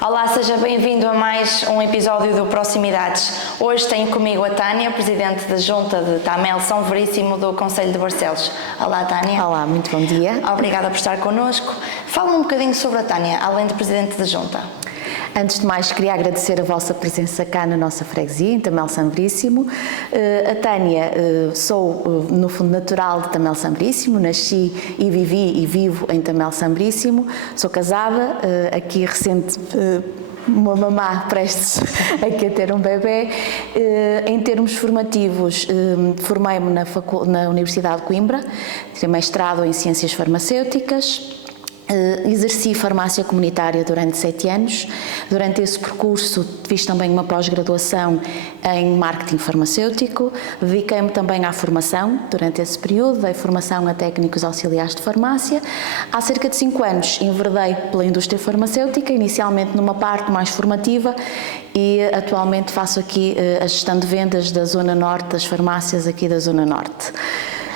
Olá, seja bem-vindo a mais um episódio do Proximidades. Hoje tenho comigo a Tânia, Presidente da Junta de Tamel São Veríssimo do Concelho de Barcelos. Olá, Tânia. Olá, muito bom dia. Obrigada por estar connosco. Fala um bocadinho sobre a Tânia, além de Presidente da Junta. Antes de mais, queria agradecer a vossa presença cá na nossa freguesia, em Tamel São Veríssimo. A Tânia, sou, no fundo, natural de Tamel São Veríssimo, nasci e vivi e vivo em Tamel São Veríssimo. Sou casada, aqui recente, uma mamá prestes aqui a ter um bebê. Em termos formativos, formei-me na Universidade de Coimbra, tirei mestrado em Ciências Farmacêuticas. Exerci farmácia comunitária durante 7 anos. Durante esse percurso fiz também uma pós-graduação em marketing farmacêutico. Dediquei-me também à formação durante esse período, dei formação a técnicos auxiliares de farmácia. Há cerca de 5 anos enverdei pela indústria farmacêutica, inicialmente numa parte mais formativa, e atualmente faço aqui a gestão de vendas da Zona Norte, das farmácias aqui da Zona Norte.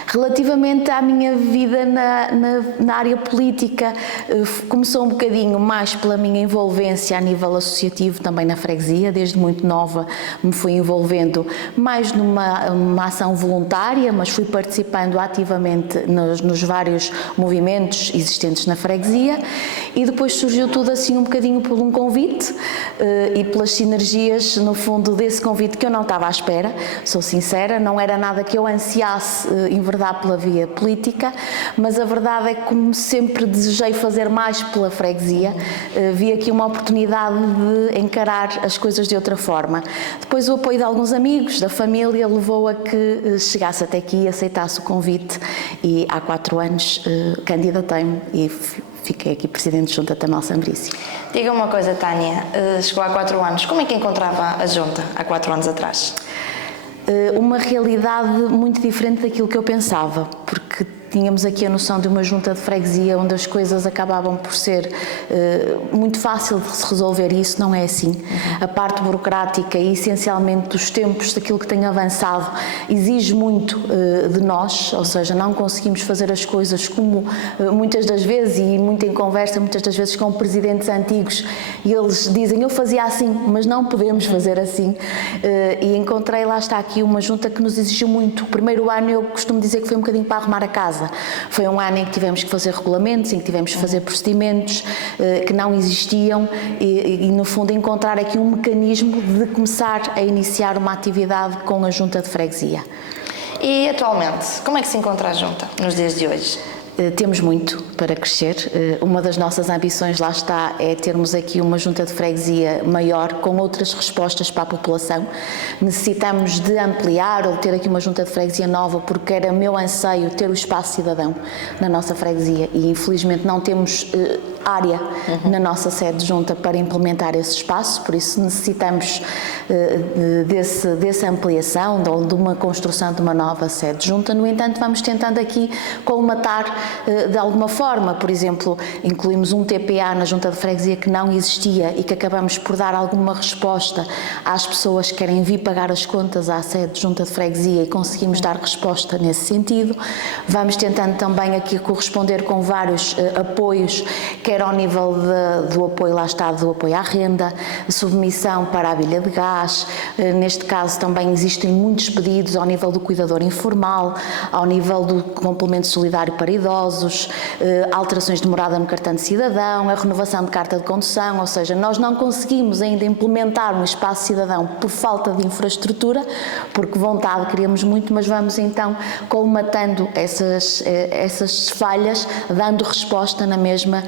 Relativamente à minha vida na área política, começou um bocadinho mais pela minha envolvência a nível associativo também na freguesia. Desde muito nova me fui envolvendo mais numa ação voluntária, mas fui participando ativamente nos vários movimentos existentes na freguesia, e depois surgiu tudo assim um bocadinho por um convite e pelas sinergias, no fundo, desse convite que eu não estava à espera, sou sincera, não era nada que eu ansiasse enverdar pela via política, mas a verdade é que, como sempre desejei fazer mais pela freguesia, vi aqui uma oportunidade de encarar as coisas de outra forma. Depois o apoio de alguns amigos, da família, levou a que chegasse até aqui e aceitasse o convite, e há 4 anos candidatei-me e fiquei aqui Presidente de Junta Tamel São Veríssimo. Diga uma coisa, Tânia, chegou há 4 anos, como é que encontrava a Junta há 4 anos atrás? Uma realidade muito diferente daquilo que eu pensava, porque tínhamos aqui a noção de uma junta de freguesia onde as coisas acabavam por ser muito fácil de se resolver, e isso não é assim. A parte burocrática e essencialmente dos tempos, daquilo que tem avançado, exige muito de nós, ou seja, não conseguimos fazer as coisas como muitas das vezes, e muito em conversa muitas das vezes com presidentes antigos, e eles dizem: eu fazia assim, mas não podemos fazer assim. E encontrei, lá está, aqui uma junta que nos exigiu muito. O primeiro ano eu costumo dizer que foi um bocadinho para arrumar a casa. Foi um ano em que tivemos que fazer regulamentos, em que tivemos que fazer procedimentos que não existiam, e no fundo encontrar aqui um mecanismo de começar a iniciar uma atividade com a junta de freguesia. E atualmente, como é que se encontra a Junta nos dias de hoje? Temos muito para crescer. Uma das nossas ambições, lá está, é termos aqui uma junta de freguesia maior, com outras respostas para a população. Necessitamos de ampliar ou ter aqui uma junta de freguesia nova, porque era meu anseio ter o espaço cidadão na nossa freguesia, e infelizmente não temos área na nossa sede de junta para implementar esse espaço, por isso necessitamos dessa ampliação, de uma construção de uma nova sede de junta. No entanto, vamos tentando aqui colmatar de alguma forma. Por exemplo, incluímos um TPA na junta de freguesia que não existia, e que acabamos por dar alguma resposta às pessoas que querem vir pagar as contas à sede de junta de freguesia, e conseguimos dar resposta nesse sentido. Vamos tentando também aqui corresponder com vários apoios, quer ao nível do apoio, lá está, do apoio à renda, submissão para a bilha de gás. Neste caso também existem muitos pedidos ao nível do cuidador informal, ao nível do complemento solidário para idosos, alterações de morada no cartão de cidadão, a renovação de carta de condução. Ou seja, nós não conseguimos ainda implementar um espaço cidadão por falta de infraestrutura, porque vontade queremos muito, mas vamos então colmatando essas falhas, dando resposta na mesma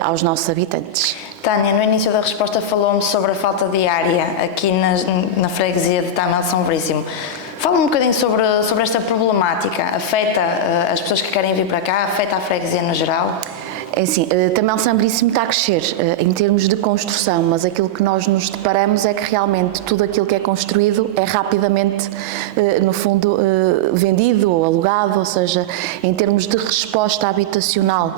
aos nossos habitantes. Tânia, no início da resposta falou-me sobre a falta de área aqui na freguesia de Tamel São Veríssimo. Fala um bocadinho sobre esta problemática. Afeta as pessoas que querem vir para cá? Afeta a freguesia no geral? É assim, Tamelsan Veríssimo está a crescer em termos de construção, mas aquilo que nós nos deparamos é que realmente tudo aquilo que é construído é rapidamente, no fundo, vendido ou alugado, ou seja, em termos de resposta habitacional,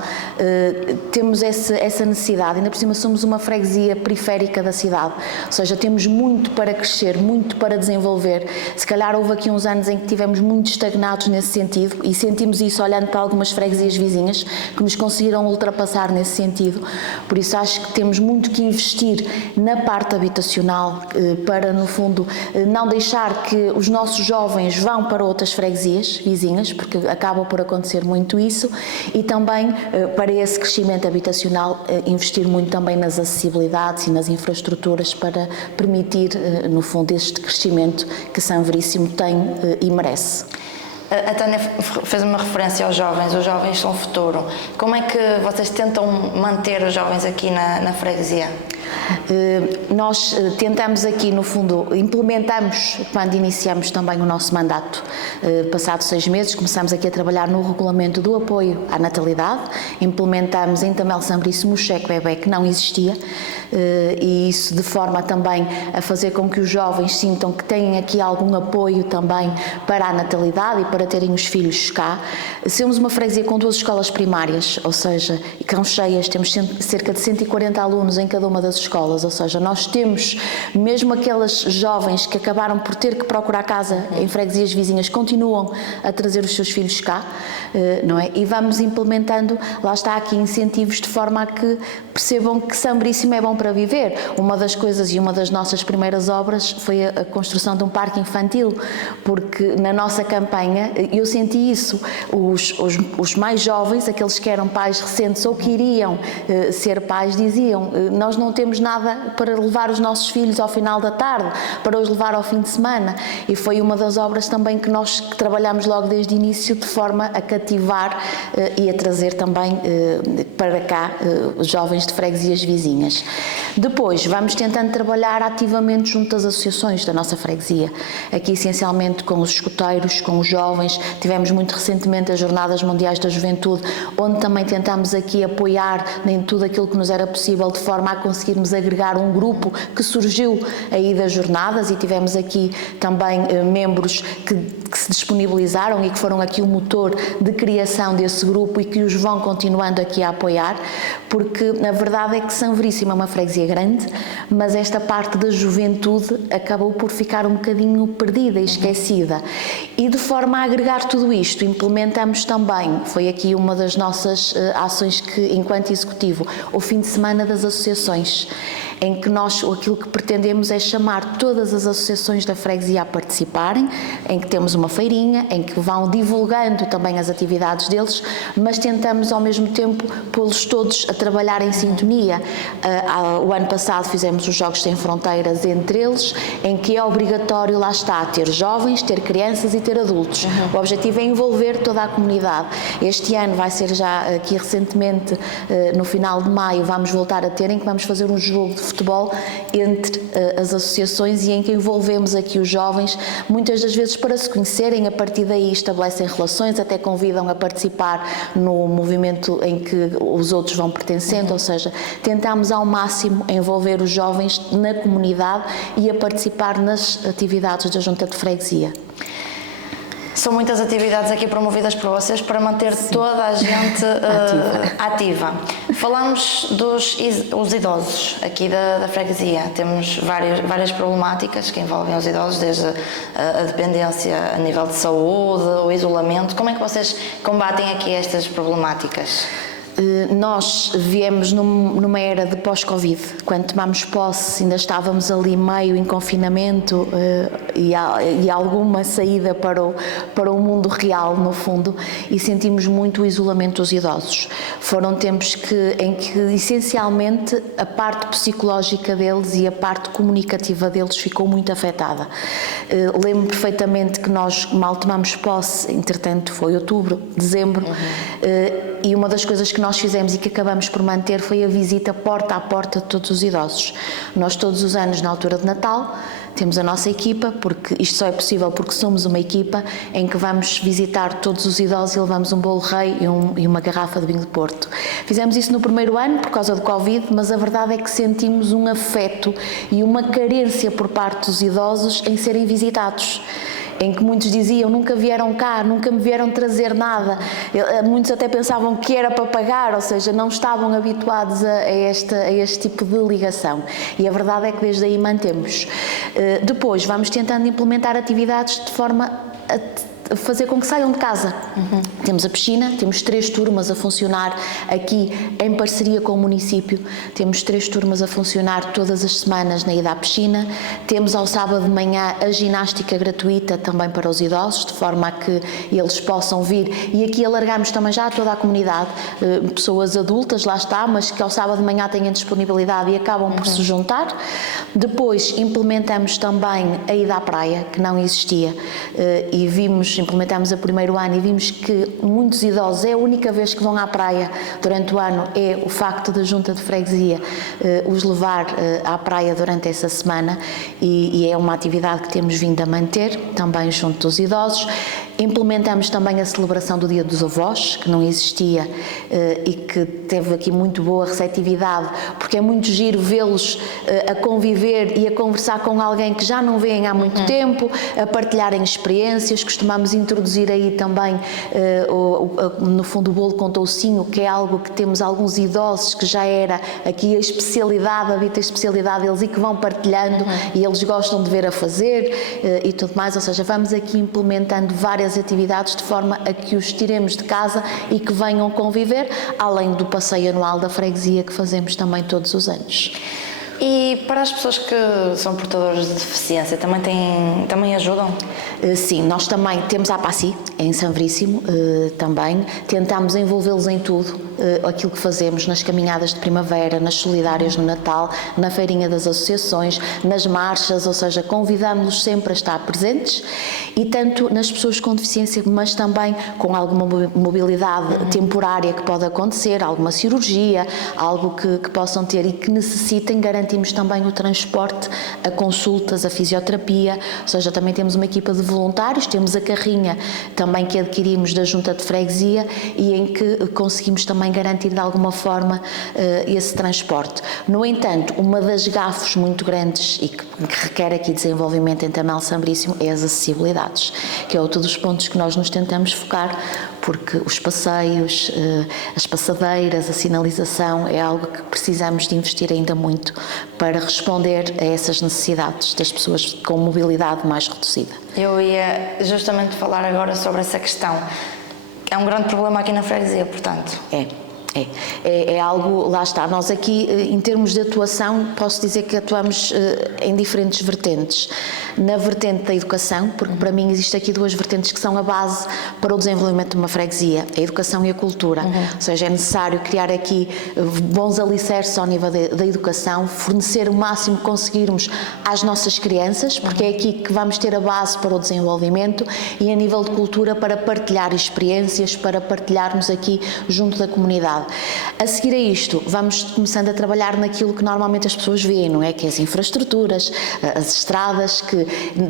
temos essa necessidade. Ainda por cima somos uma freguesia periférica da cidade, ou seja, temos muito para crescer, muito para desenvolver. Se calhar houve aqui uns anos em que tivemos muito estagnados nesse sentido e sentimos isso olhando para algumas freguesias vizinhas que nos conseguiram ultrapassar nesse sentido. Por isso acho que temos muito que investir na parte habitacional para, no fundo, não deixar que os nossos jovens vão para outras freguesias vizinhas, porque acaba por acontecer muito isso, e também para esse crescimento habitacional investir muito também nas acessibilidades e nas infraestruturas para permitir, no fundo, este crescimento que São Veríssimo tem e merece. A Tânia fez uma referência aos jovens, os jovens são o futuro. Como é que vocês tentam manter os jovens aqui na freguesia? Nós tentamos aqui, no fundo, implementamos, quando iniciamos também o nosso mandato, passados 6 meses, começamos aqui a trabalhar no regulamento do apoio à natalidade, implementamos em Tamelsan Veríssimo o cheque bebé que não existia, e isso de forma também a fazer com que os jovens sintam que têm aqui algum apoio também para a natalidade e para terem os filhos cá. Somos uma freguesia com 2 escolas primárias, ou seja, cão cheias, temos cerca de 140 alunos em cada uma das escolas, ou seja, nós temos mesmo aquelas jovens que acabaram por ter que procurar casa em freguesias vizinhas, continuam a trazer os seus filhos cá, não é? E vamos implementando, lá está, aqui incentivos de forma a que percebam que São Veríssimo é bom para viver. Uma das coisas e uma das nossas primeiras obras foi a construção de um parque infantil, porque na nossa campanha eu senti isso, os mais jovens, aqueles que eram pais recentes ou que iriam ser pais, diziam: nós não temos nada para levar os nossos filhos ao final da tarde, para os levar ao fim de semana, e foi uma das obras também que nós trabalhamos logo desde o início, de forma a cativar e a trazer também para cá os jovens de freguesias vizinhas. Depois vamos tentando trabalhar ativamente junto às associações da nossa freguesia, aqui essencialmente com os escuteiros, com os jovens. Tivemos muito recentemente as Jornadas Mundiais da Juventude, onde também tentámos aqui apoiar em tudo aquilo que nos era possível, de forma a conseguirmos agregar um grupo que surgiu aí das jornadas, e tivemos aqui também membros que se disponibilizaram e que foram aqui o motor de criação desse grupo e que os vão continuando aqui a apoiar, porque na verdade é que São Veríssimo é uma freguesia grande, mas esta parte da juventude acabou por ficar um bocadinho perdida e esquecida. E de forma a agregar tudo isto, implementamos também, foi aqui uma das nossas ações que, enquanto executivo, o fim de semana das associações, em que nós aquilo que pretendemos é chamar todas as associações da freguesia a participarem, em que temos uma feirinha, em que vão divulgando também as atividades deles, mas tentamos ao mesmo tempo pô-los todos a trabalhar em sintonia. O ano passado fizemos os Jogos Sem Fronteiras entre eles, em que é obrigatório, lá está, ter jovens, ter crianças e ter adultos. O objetivo é envolver toda a comunidade. Este ano vai ser já aqui recentemente, no final de maio, vamos voltar a ter, em que vamos fazer um jogo de futebol entre as associações e em que envolvemos aqui os jovens, muitas das vezes para se conhecerem, a partir daí estabelecem relações, até convidam a participar no movimento em que os outros vão pertencendo, ou seja, tentamos ao máximo envolver os jovens na comunidade e a participar nas atividades da Junta de Freguesia. São muitas atividades aqui promovidas por vocês para manter toda a gente ativa. Falamos os idosos aqui da freguesia. Temos várias problemáticas que envolvem os idosos, desde a dependência a nível de saúde, o isolamento. Como é que vocês combatem aqui estas problemáticas? Nós viemos numa era de pós-Covid. Quando tomámos posse ainda estávamos ali meio em confinamento e alguma saída para o mundo real, no fundo, e sentimos muito o isolamento dos idosos. Foram tempos em que essencialmente a parte psicológica deles e a parte comunicativa deles ficou muito afetada. Lembro perfeitamente que nós mal tomámos posse, entretanto foi outubro, dezembro, e uma das coisas que nós fizemos e que acabamos por manter foi a visita porta a porta de todos os idosos. Nós todos os anos, na altura de Natal, temos a nossa equipa, porque isto só é possível porque somos uma equipa em que vamos visitar todos os idosos e levamos um bolo rei e uma garrafa de vinho de Porto. Fizemos isso no primeiro ano por causa do Covid, mas a verdade é que sentimos um afeto e uma carência por parte dos idosos em serem visitados, em que muitos diziam nunca vieram cá, nunca me vieram trazer nada. Muitos até pensavam que era para pagar, ou seja, não estavam habituados a este tipo de ligação. E a verdade é que desde aí mantemos. Depois vamos tentando implementar atividades de forma a fazer com que saiam de casa. Temos a piscina, temos 3 turmas a funcionar aqui em parceria com o município, temos 3 turmas a funcionar todas as semanas na ida à piscina, temos ao sábado de manhã a ginástica gratuita também para os idosos, de forma a que eles possam vir, e aqui alargamos também já a toda a comunidade, pessoas adultas, lá está, mas que ao sábado de manhã têm disponibilidade e acabam por se juntar. Depois implementamos também a ida à praia, que não existia, e implementámos o primeiro ano e vimos que muitos idosos, é a única vez que vão à praia durante o ano, é o facto da Junta de Freguesia os levar à praia durante essa semana, e é uma atividade que temos vindo a manter também junto dos idosos. Implementamos também a celebração do Dia dos Avós, que não existia e que teve aqui muito boa receptividade, porque é muito giro vê-los a conviver e a conversar com alguém que já não veem há muito tempo, a partilharem experiências. Costumamos introduzir aí também, no fundo, o bolo com toucinho, que é algo que temos alguns idosos que já era aqui a especialidade, a dita especialidade deles, e que vão partilhando e eles gostam de ver a fazer e tudo mais. Ou seja, vamos aqui implementando várias atividades de forma a que os tiremos de casa e que venham conviver, além do passeio anual da freguesia que fazemos também todos os anos. E para as pessoas que são portadoras de deficiência, também ajudam? Sim, nós também temos a APACI, em São Veríssimo, também. Tentamos envolvê-los em tudo, aquilo que fazemos nas caminhadas de primavera, nas solidárias no Natal, na feirinha das associações, nas marchas, ou seja, convidamos-los sempre a estar presentes, e tanto nas pessoas com deficiência, mas também com alguma mobilidade temporária que pode acontecer, alguma cirurgia, algo que possam ter e que necessitem, garantimos também o transporte a consultas, a fisioterapia, ou seja, também temos uma equipa de voluntários, temos a carrinha também que adquirimos da Junta de Freguesia e em que conseguimos também garantir de alguma forma esse transporte. No entanto, uma das gafes muito grandes e que requer aqui desenvolvimento em Tamel São Veríssimo é as acessibilidades, que é outro dos pontos que nós nos tentamos focar, porque os passeios, as passadeiras, a sinalização é algo que precisamos de investir ainda muito para responder a essas necessidades das pessoas com mobilidade mais reduzida. Eu ia justamente falar agora sobre essa questão. É um grande problema aqui na freguesia, portanto. É algo, lá está, nós aqui em termos de atuação posso dizer que atuamos em diferentes vertentes. Na vertente da educação, porque para mim existe aqui 2 vertentes que são a base para o desenvolvimento de uma freguesia, a educação e a cultura, ou seja, é necessário criar aqui bons alicerces ao nível da educação, fornecer o máximo que conseguirmos às nossas crianças, porque é aqui que vamos ter a base para o desenvolvimento, e a nível de cultura para partilhar experiências, para partilharmos aqui junto da comunidade. A seguir a isto, vamos começando a trabalhar naquilo que normalmente as pessoas veem, não é? Que é as infraestruturas, as estradas, que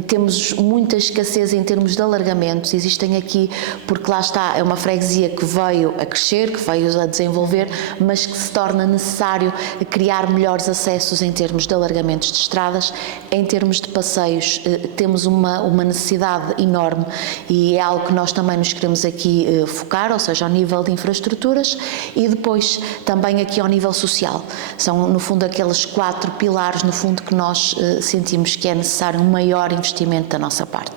temos muita escassez em termos de alargamentos, existem aqui, porque lá está, é uma freguesia que veio a crescer, que veio a desenvolver, mas que se torna necessário criar melhores acessos em termos de alargamentos de estradas, em termos de passeios, temos uma necessidade enorme e é algo que nós também nos queremos aqui focar, ou seja, ao nível de infraestruturas, e depois também aqui ao nível social. São, no fundo, aqueles 4 pilares, no fundo, que nós sentimos que é necessário um maior investimento da nossa parte.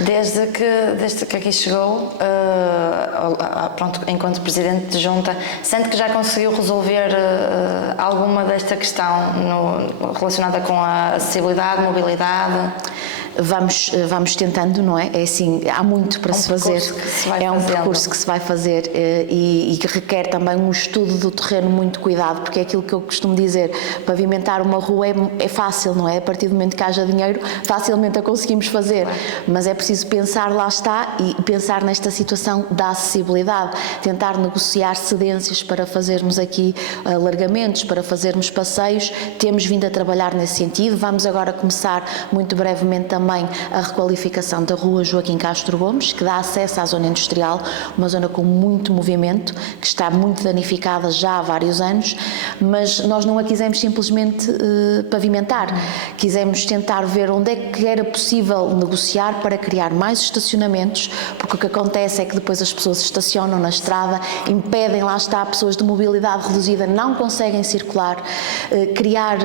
Desde que aqui chegou, pronto, enquanto Presidente de Junta, sente que já conseguiu resolver alguma desta questão relacionada com a acessibilidade, mobilidade? vamos tentando, não é? É assim, há muito para se fazer. É um percurso que se vai fazer e que requer também um estudo do terreno, muito cuidado, porque é aquilo que eu costumo dizer, pavimentar uma rua é fácil, não é? A partir do momento que haja dinheiro, facilmente a conseguimos fazer, mas é preciso pensar, lá está, e pensar nesta situação da acessibilidade, tentar negociar cedências para fazermos aqui alargamentos, para fazermos passeios. Temos vindo a trabalhar nesse sentido. Vamos agora começar muito brevemente também a requalificação da rua Joaquim Castro Gomes, que dá acesso à zona industrial, uma zona com muito movimento, que está muito danificada já há vários anos, mas nós não a quisemos simplesmente pavimentar. Quisemos tentar ver onde é que era possível negociar para criar mais estacionamentos, porque o que acontece é que depois as pessoas estacionam na estrada, impedem, lá está, pessoas de mobilidade reduzida não conseguem circular, criar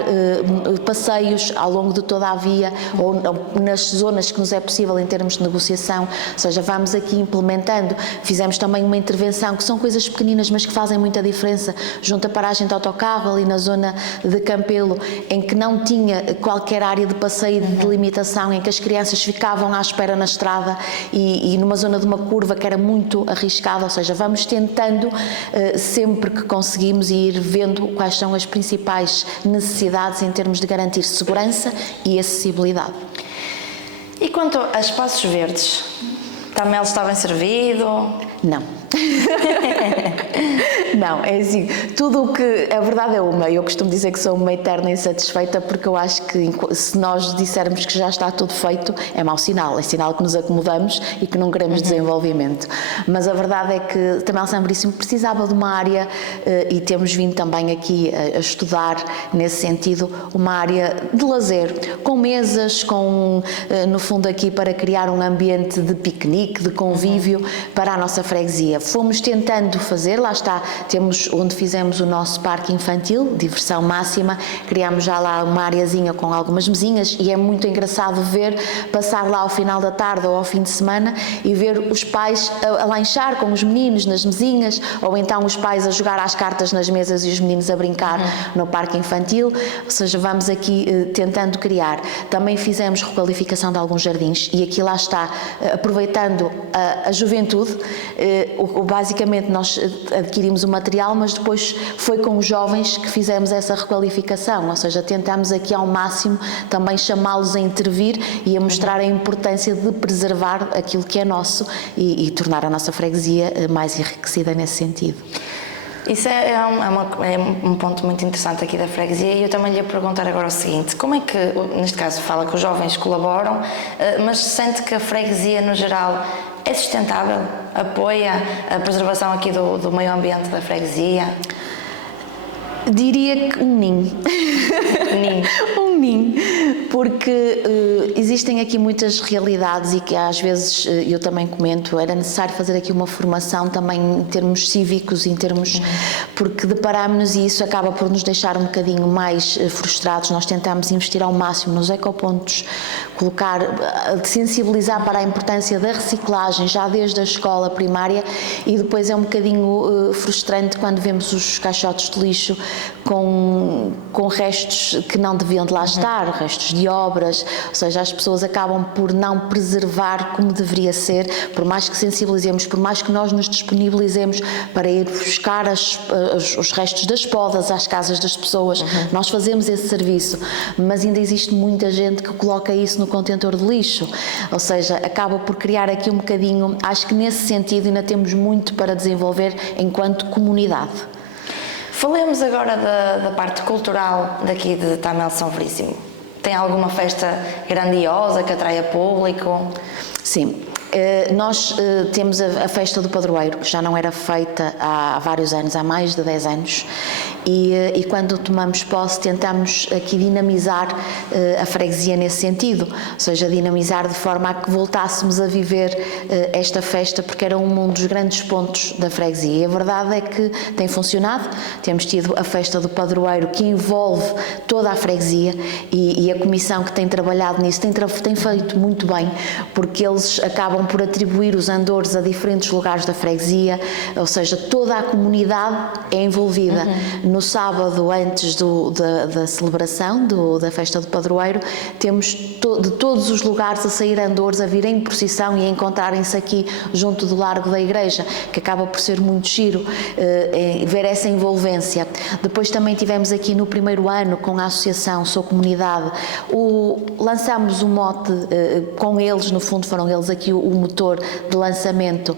passeios ao longo de toda a via ou nas zonas que nos é possível em termos de negociação, ou seja, vamos aqui implementando. Fizemos também uma intervenção, que são coisas pequeninas mas que fazem muita diferença, junto à paragem de autocarro ali na zona de Campelo, em que não tinha qualquer área de passeio de delimitação, em que as crianças ficavam à espera na estrada e numa zona de uma curva que era muito arriscada, ou seja, vamos tentando sempre que conseguimos ir vendo quais são as principais necessidades em termos de garantir segurança e acessibilidade. E quanto a espaços verdes, também está bem servido? Não. Não, é assim, tudo o que, a verdade é uma, eu costumo dizer que sou uma eterna insatisfeita, porque eu acho que se nós dissermos que já está tudo feito, é mau sinal, é sinal que nos acomodamos e que não queremos desenvolvimento. Mas a verdade é que também São Veríssimo precisava de uma área, e temos vindo também aqui a estudar nesse sentido, uma área de lazer, com mesas, com, no fundo aqui para criar um ambiente de piquenique, de convívio para a nossa freguesia. Fomos tentando fazer, lá está, temos onde fizemos o nosso parque infantil, diversão máxima, criámos já lá uma areazinha com algumas mesinhas e é muito engraçado ver, passar lá ao final da tarde ou ao fim de semana e ver os pais a lanchar com os meninos nas mesinhas, ou então os pais a jogar às cartas nas mesas e os meninos a brincar no parque infantil, ou seja, vamos aqui tentando criar. Também fizemos requalificação de alguns jardins e aqui lá está, aproveitando a juventude, basicamente nós adquirimos o material, mas depois foi com os jovens que fizemos essa requalificação, ou seja, tentamos aqui ao máximo também chamá-los a intervir e a mostrar a importância de preservar aquilo que é nosso e tornar a nossa freguesia mais enriquecida nesse sentido. Isso é um ponto muito interessante aqui da freguesia e eu também lhe ia perguntar agora o seguinte, como é que, neste caso fala que os jovens colaboram, mas sente que a freguesia no geral é sustentável? Apoia a preservação aqui do meio ambiente da freguesia? Diria que um ninho. Um ninho, porque existem aqui muitas realidades e que às vezes eu também comento, era necessário fazer aqui uma formação também em termos cívicos, em termos, porque deparámos-nos e isso acaba por nos deixar um bocadinho mais frustrados. Nós tentamos investir ao máximo nos ecopontos, sensibilizar para a importância da reciclagem já desde a escola primária e depois é um bocadinho frustrante quando vemos os caixotes de lixo com restos que não deviam de lá estar, restos de obras, ou seja, as pessoas acabam por não preservar como deveria ser, por mais que sensibilizemos, por mais que nós nos disponibilizemos para ir buscar os restos das podas às casas das pessoas, nós fazemos esse serviço, mas ainda existe muita gente que coloca isso no contentor de lixo, ou seja, acaba por criar aqui um bocadinho, acho que nesse sentido ainda temos muito para desenvolver enquanto comunidade. Falemos agora da parte cultural daqui de Tamel São Veríssimo. Tem alguma festa grandiosa que atraia público? Sim. Nós temos a festa do padroeiro, que já não era feita há vários anos, há mais de 10 anos, e quando tomamos posse tentamos aqui dinamizar a freguesia nesse sentido, ou seja, dinamizar de forma a que voltássemos a viver esta festa, porque era um dos grandes pontos da freguesia. E a verdade é que tem funcionado, temos tido a festa do padroeiro que envolve toda a freguesia e a comissão que tem trabalhado nisso tem feito muito bem, porque eles acabam por atribuir os andores a diferentes lugares da freguesia, ou seja, toda a comunidade é envolvida No sábado, antes da celebração da festa do padroeiro, temos de todos os lugares a sair andores, a vir em procissão e a encontrarem-se aqui junto do largo da igreja, que acaba por ser muito giro ver essa envolvência. Depois também tivemos aqui no primeiro ano, com a associação Sou Comunidade, lançámos o mote com eles, no fundo foram eles aqui o motor de lançamento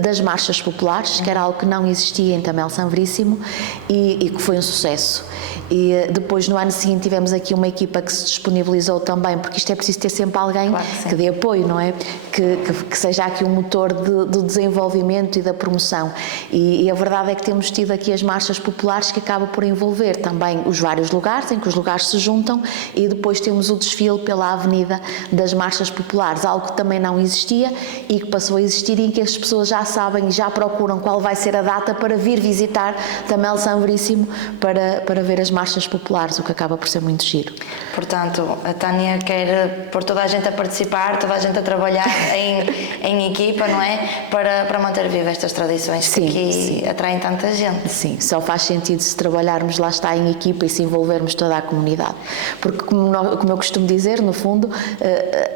das marchas populares, que era algo que não existia em Tamel Sanveríssimo e que foi um sucesso. E depois, no ano seguinte, tivemos aqui uma equipa que se disponibilizou também, porque isto é preciso ter sempre alguém que dê apoio, não é? Que seja aqui um motor do desenvolvimento e da promoção. E a verdade é que temos tido aqui as marchas populares, que acaba por envolver também os vários lugares, em que os lugares se juntam, e depois temos o desfile pela avenida das marchas populares, algo que também não existia e que passou a existir, e em que as pessoas já sabem e já procuram qual vai ser a data para vir visitar Tamel Sanveríssimo para ver as marchas populares, o que acaba por ser muito giro. Portanto, a Tânia quer pôr toda a gente a participar, toda a gente a trabalhar em equipa, não é? Para manter vivas estas tradições que aqui atraem tanta gente. Sim, só faz sentido se trabalharmos, lá está, em equipa e se envolvermos toda a comunidade. Porque, como eu costumo dizer, no fundo,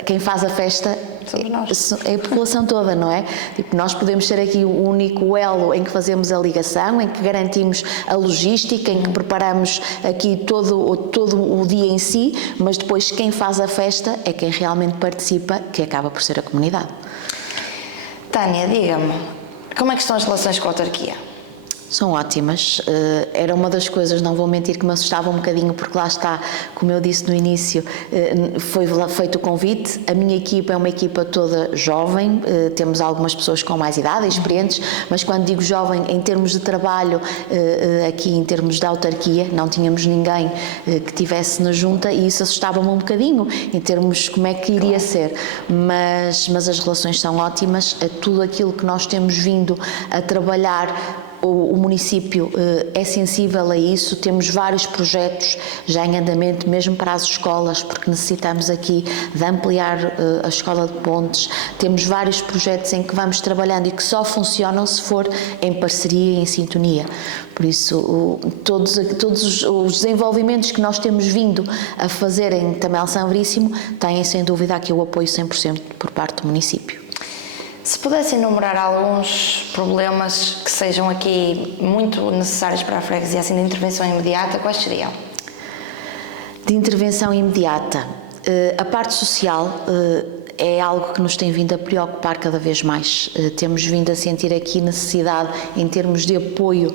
quem faz a festa somos nós. É a população toda, não é? Tipo, nós podemos ser aqui o único elo em que fazemos a ligação, em que garantimos a logística, em que preparamos aqui todo o dia em si, mas depois quem faz a festa é quem realmente participa, que acaba por ser a comunidade. Tânia, diga-me, como é que estão as relações com a autarquia? São ótimas. Era uma das coisas, não vou mentir, que me assustava um bocadinho, porque lá está, como eu disse no início, foi feito o convite. A minha equipa é uma equipa toda jovem, temos algumas pessoas com mais idade, experientes, mas quando digo jovem, em termos de trabalho, aqui em termos de autarquia, não tínhamos ninguém que tivesse na junta, e isso assustava-me um bocadinho, em termos como é que iria ser. Mas as relações são ótimas, tudo aquilo que nós temos vindo a trabalhar, o município é sensível a isso, temos vários projetos já em andamento, mesmo para as escolas, porque necessitamos aqui de ampliar a escola de Pontes, temos vários projetos em que vamos trabalhando e que só funcionam se for em parceria e em sintonia. Por isso, todos os desenvolvimentos que nós temos vindo a fazer em Tamel Sanveríssimo têm, sem dúvida, aqui o apoio 100% por parte do município. Se pudesse enumerar alguns problemas que sejam aqui muito necessários para a freguesia, assim, de intervenção imediata, quais seriam? De intervenção imediata, a parte social é algo que nos tem vindo a preocupar cada vez mais. Temos vindo a sentir aqui necessidade, em termos de apoio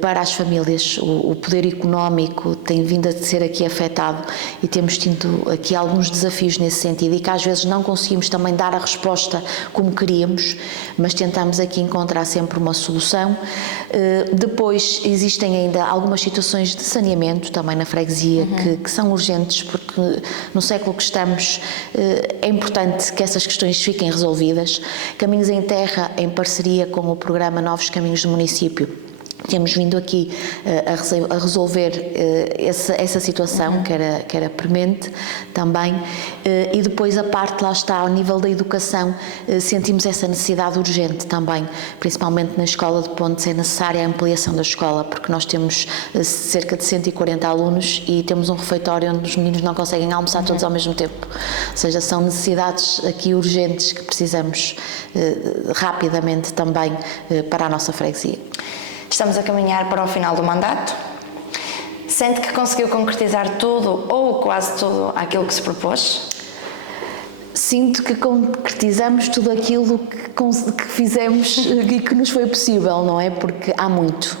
para as famílias. O poder económico tem vindo a ser aqui afetado e temos tido aqui alguns desafios nesse sentido, e que às vezes não conseguimos também dar a resposta como queríamos, mas tentamos aqui encontrar sempre uma solução. Depois existem ainda algumas situações de saneamento também na freguesia que são urgentes, porque no século que estamos é importante que essas questões fiquem resolvidas. Caminhos em Terra, em parceria com o programa Novos Caminhos do município, temos vindo aqui a resolver essa situação que era premente também, e depois a parte, lá está, ao nível da educação, sentimos essa necessidade urgente também, principalmente na escola de Pontes é necessária a ampliação da escola, porque nós temos cerca de 140 alunos e temos um refeitório onde os meninos não conseguem almoçar todos ao mesmo tempo, ou seja, são necessidades aqui urgentes que precisamos rapidamente também para a nossa freguesia. Estamos a caminhar para o final do mandato. Sente que conseguiu concretizar tudo ou quase tudo aquilo que se propôs? Sinto que concretizamos tudo aquilo que fizemos e que nos foi possível, não é? Porque há muito,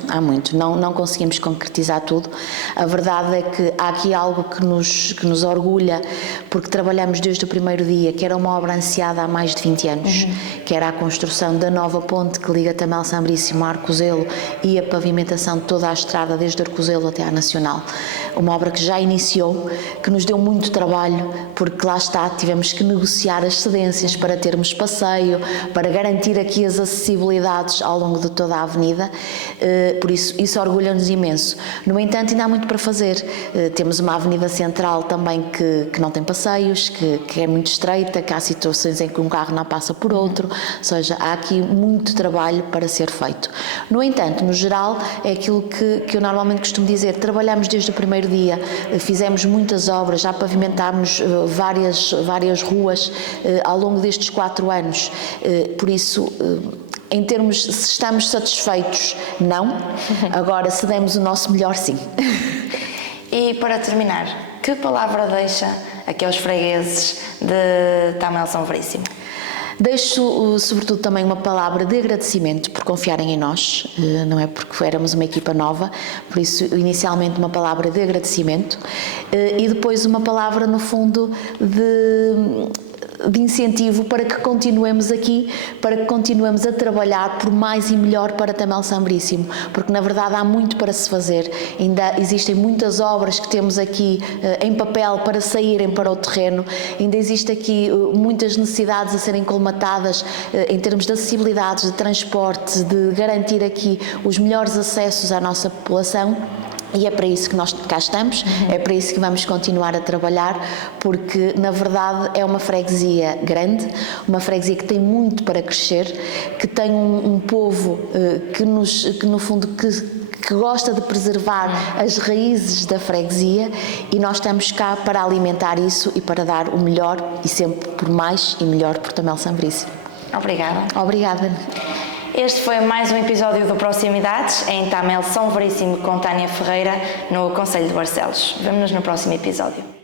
não conseguimos concretizar tudo. A verdade é que há aqui algo que nos orgulha, porque trabalhamos desde o primeiro dia, que era uma obra ansiada há mais de 20 anos, que era a construção da nova ponte que liga Tamel Sanveríssimo a Arcozelo e a pavimentação de toda a estrada desde Arcozelo até à Nacional. Uma obra que já iniciou, que nos deu muito trabalho, porque lá está, tivemos que negociar negociar as cedências para termos passeio, para garantir aqui as acessibilidades ao longo de toda a avenida, por isso orgulha-nos imenso. No entanto, ainda há muito para fazer. Temos uma avenida central também que não tem passeios, que é muito estreita, que há situações em que um carro não passa por outro, ou seja, há aqui muito trabalho para ser feito. No entanto, no geral, é aquilo que eu normalmente costumo dizer, trabalhamos desde o primeiro dia, fizemos muitas obras, já pavimentámos várias ruas ao longo destes 4 anos, por isso, em termos, se estamos satisfeitos, não, agora se demos o nosso melhor, sim. E para terminar, que palavra deixa aqui aos fregueses de Tamel São Veríssimo? Deixo, sobretudo, também uma palavra de agradecimento por confiarem em nós, não é porque éramos uma equipa nova, por isso, inicialmente, uma palavra de agradecimento e depois uma palavra, no fundo, de incentivo para que continuemos aqui, para que continuemos a trabalhar por mais e melhor para Tamel São Veríssimo, porque na verdade há muito para se fazer, ainda existem muitas obras que temos aqui em papel para saírem para o terreno, ainda existe aqui muitas necessidades a serem colmatadas em termos de acessibilidade, de transporte, de garantir aqui os melhores acessos à nossa população. E é para isso que nós cá estamos, é para isso que vamos continuar a trabalhar, porque na verdade é uma freguesia grande, uma freguesia que tem muito para crescer, que tem um povo que no fundo que gosta de preservar as raízes da freguesia e nós estamos cá para alimentar isso e para dar o melhor e sempre por mais e melhor por Tamel São Veríssimo. Obrigada. Obrigada. Este foi mais um episódio do Proximidades em Tamel São Veríssimo com Tânia Ferreira no Concelho de Barcelos. Vemo-nos no próximo episódio.